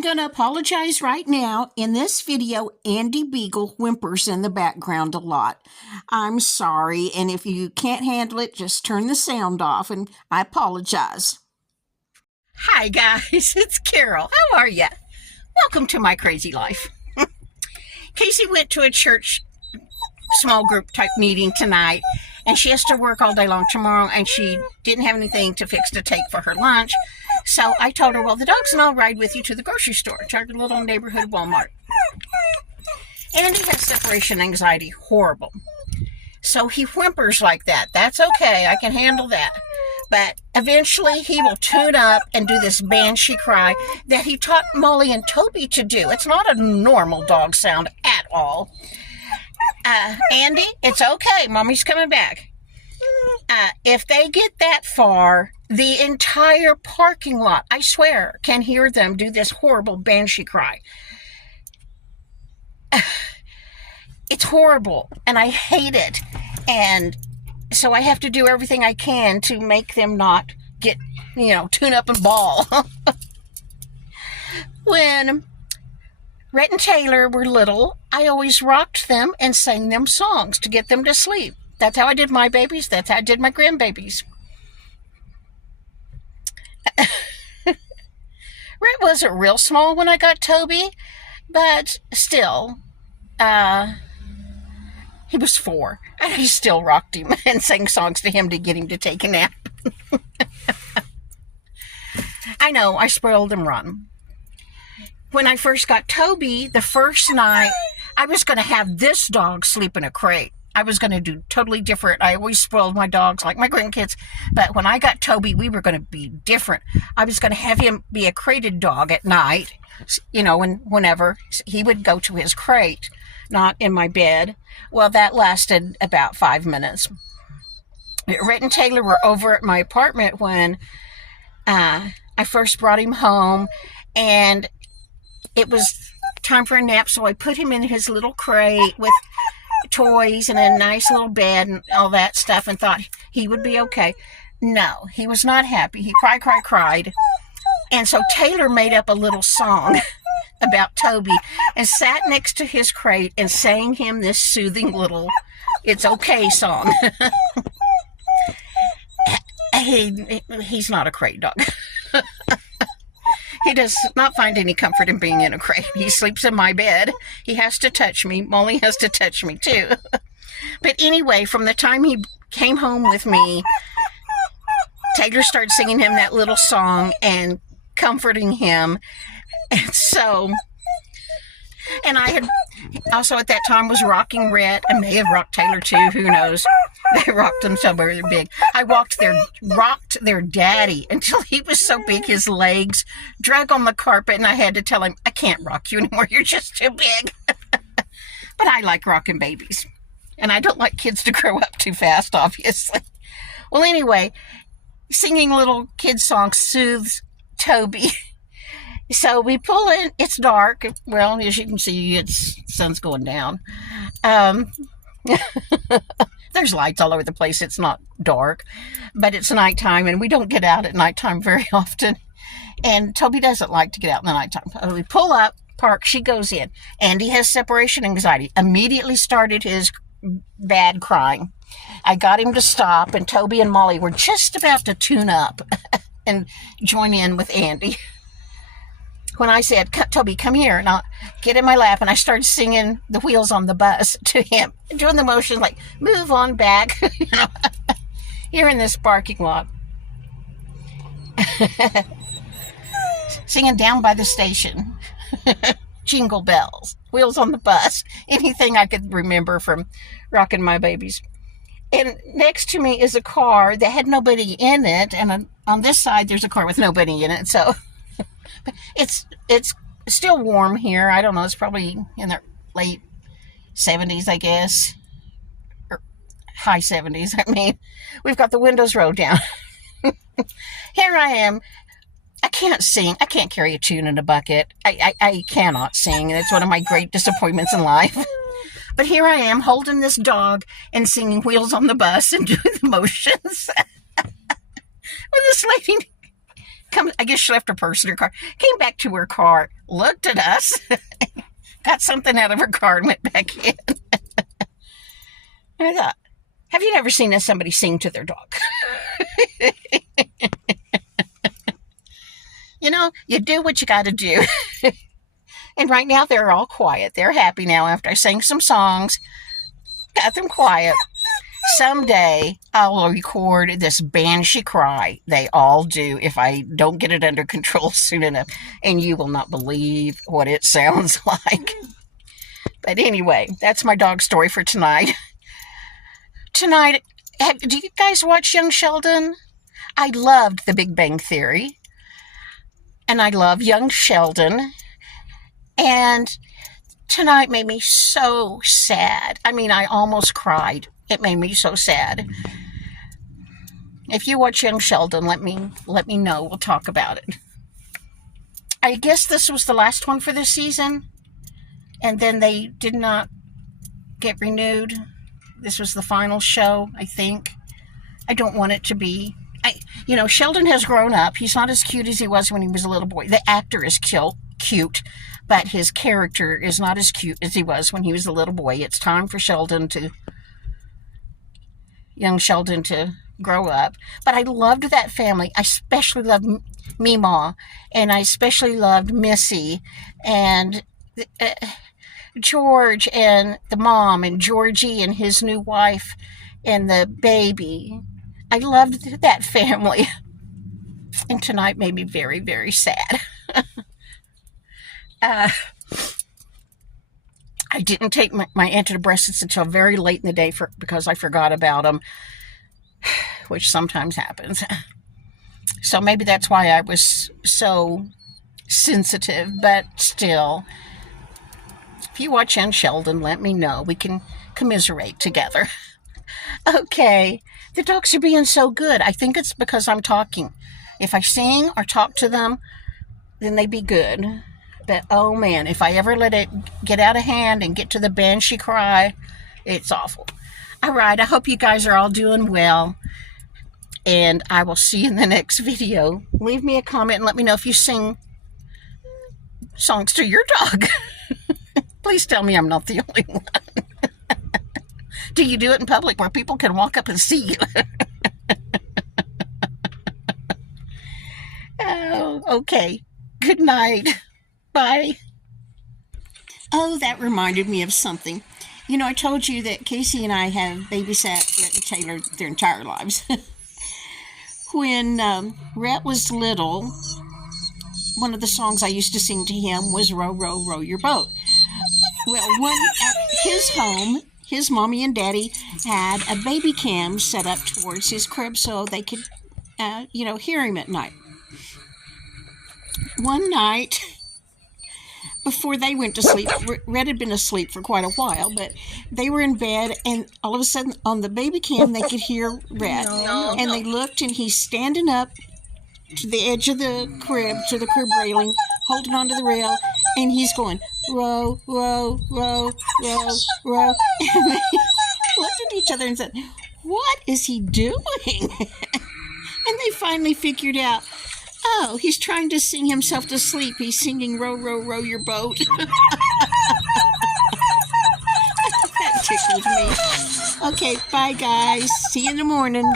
I'm going to apologize right now. In this video, Andy Beagle whimpers in the background a lot. I'm sorry, and if you can't handle it, just turn the sound off, and I apologize. Hi guys, it's Carol. How are ya? Welcome to my crazy life. Casey went to a church small group type meeting tonight, and she has to work all day long tomorrow, and she didn't have anything to fix to take for her lunch. So I told her, well, the dogs and I'll ride with you to the grocery store, to our little neighborhood Walmart. Andy has separation anxiety, horrible. So he whimpers like that. That's okay, I can handle that. But eventually he will tune up and do this banshee cry that he taught Molly and Toby to do. It's not a normal dog sound at all. Andy, it's okay. Mommy's coming back. If they get that far, the entire parking lot, I swear, can hear them do this horrible banshee cry. It's horrible, and I hate it. And so I have to do everything I can to make them not get, tune up and bawl. When Rhett and Taylor were little, I always rocked them and sang them songs to get them to sleep. That's how I did my babies. That's how I did my grandbabies. Rhett wasn't real small when I got Toby, but still, he was 4, and I still rocked him and sang songs to him to get him to take a nap. I know, I spoiled him rotten. When I first got Toby, the first night, I was going to have this dog sleep in a crate. I was going to do totally different. I always spoiled my dogs like my grandkids. But when I got Toby, we were going to be different. I was going to have him be a crated dog at night, whenever he would go to his crate, not in my bed. Well, that lasted about 5 minutes. Rhett and Taylor were over at my apartment when I first brought him home, and it was time for a nap, so I put him in his little crate with toys and a nice little bed and all that stuff, and thought he would be okay. No, he was not happy. He cried. And so Taylor made up a little song about Toby and sat next to his crate and sang him this soothing little "It's Okay" song. He's not a crate dog. He does not find any comfort in being in a crate. He sleeps in my bed. He has to touch me. Molly has to touch me too. But anyway, from the time he came home with me, Taylor started singing him that little song and comforting him. And I had also at that time was rocking Rhett. I may have rocked Taylor too, who knows. They rocked him so very big. I rocked their daddy until he was so big his legs drug on the carpet, and I had to tell him, I can't rock you anymore, you're just too big. But I like rocking babies. And I don't like kids to grow up too fast, obviously. Well, anyway, singing little kid songs soothes Toby. So we pull in, it's dark. Well, as you can see, sun's going down. There's lights all over the place. It's not dark, but it's nighttime, and we don't get out at nighttime very often. And Toby doesn't like to get out in the nighttime. We pull up, park, she goes in. Andy has separation anxiety. Immediately started his bad crying. I got him to stop, and Toby and Molly were just about to tune up and join in with Andy. When I said, Toby, come here, and I'll get in my lap, and I started singing the Wheels on the Bus to him, doing the motion like, move on back, here in this parking lot. Singing Down by the Station, Jingle Bells, Wheels on the Bus, anything I could remember from rocking my babies. And next to me is a car that had nobody in it, and on this side there's a car with nobody in it, so... It's still warm here. I don't know. It's probably in the late 70s, I guess. Or high 70s, I mean. We've got the windows rolled down. Here I am. I can't sing. I can't carry a tune in a bucket. I cannot sing. It's one of my great disappointments in life. But here I am holding this dog and singing Wheels on the Bus and doing the motions. When this lady I guess she left her purse in her car. Came back to her car, looked at us, got something out of her car, and went back in. And I thought, have you never seen somebody sing to their dog? You know, you do what you got to do. And right now, they're all quiet. They're happy now after I sang some songs. Got them quiet. Someday, I'll record this banshee cry they all do if I don't get it under control soon enough. And you will not believe what it sounds like. But anyway, that's my dog story for tonight. Tonight, do you guys watch Young Sheldon? I loved The Big Bang Theory. And I love Young Sheldon. And tonight made me so sad. I mean, I almost cried. It made me so sad. If you watch Young Sheldon, let me know. We'll talk about it. I guess this was the last one for this season. And then they did not get renewed. This was the final show, I think. I don't want it to be. Sheldon has grown up. He's not as cute as he was when he was a little boy. The actor is cute, but his character is not as cute as he was when he was a little boy. It's time for young Sheldon to grow up. But I loved that family. I especially loved Meemaw, and I especially loved Missy, and George, and the mom, and Georgie, and his new wife, and the baby. I loved that family. And tonight made me very, very sad. I didn't take my antidepressants until very late in the day because I forgot about them, which sometimes happens. So maybe that's why I was so sensitive, but still, if you watch Young Sheldon, let me know. We can commiserate together. Okay, the dogs are being so good. I think it's because I'm talking. If I sing or talk to them, then they be good. But, oh man, if I ever let it get out of hand and get to the banshee cry, it's awful. All right, I hope you guys are all doing well. And I will see you in the next video. Leave me a comment and let me know if you sing songs to your dog. Please tell me I'm not the only one. Do you do it in public where people can walk up and see you? Oh, okay. Good night. Bye. Oh, that reminded me of something. You know, I told you that Casey and I have babysat Rhett and Taylor their entire lives. When Rhett was little, one of the songs I used to sing to him was Row, Row, Row Your Boat. Well, at his home, his mommy and daddy had a baby cam set up towards his crib so they could, hear him at night. One night, before they went to sleep, Red had been asleep for quite a while, but they were in bed, and all of a sudden, on the baby cam, they could hear Red. And they looked, and he's standing up to the edge of the crib, to the crib railing, holding onto the rail, and he's going, row, row, row, row, row. And they looked at each other and said, what is he doing? And they finally figured out, oh, he's trying to sing himself to sleep. He's singing Row, Row, Row Your Boat. That tickled me. Okay, bye guys. See you in the morning.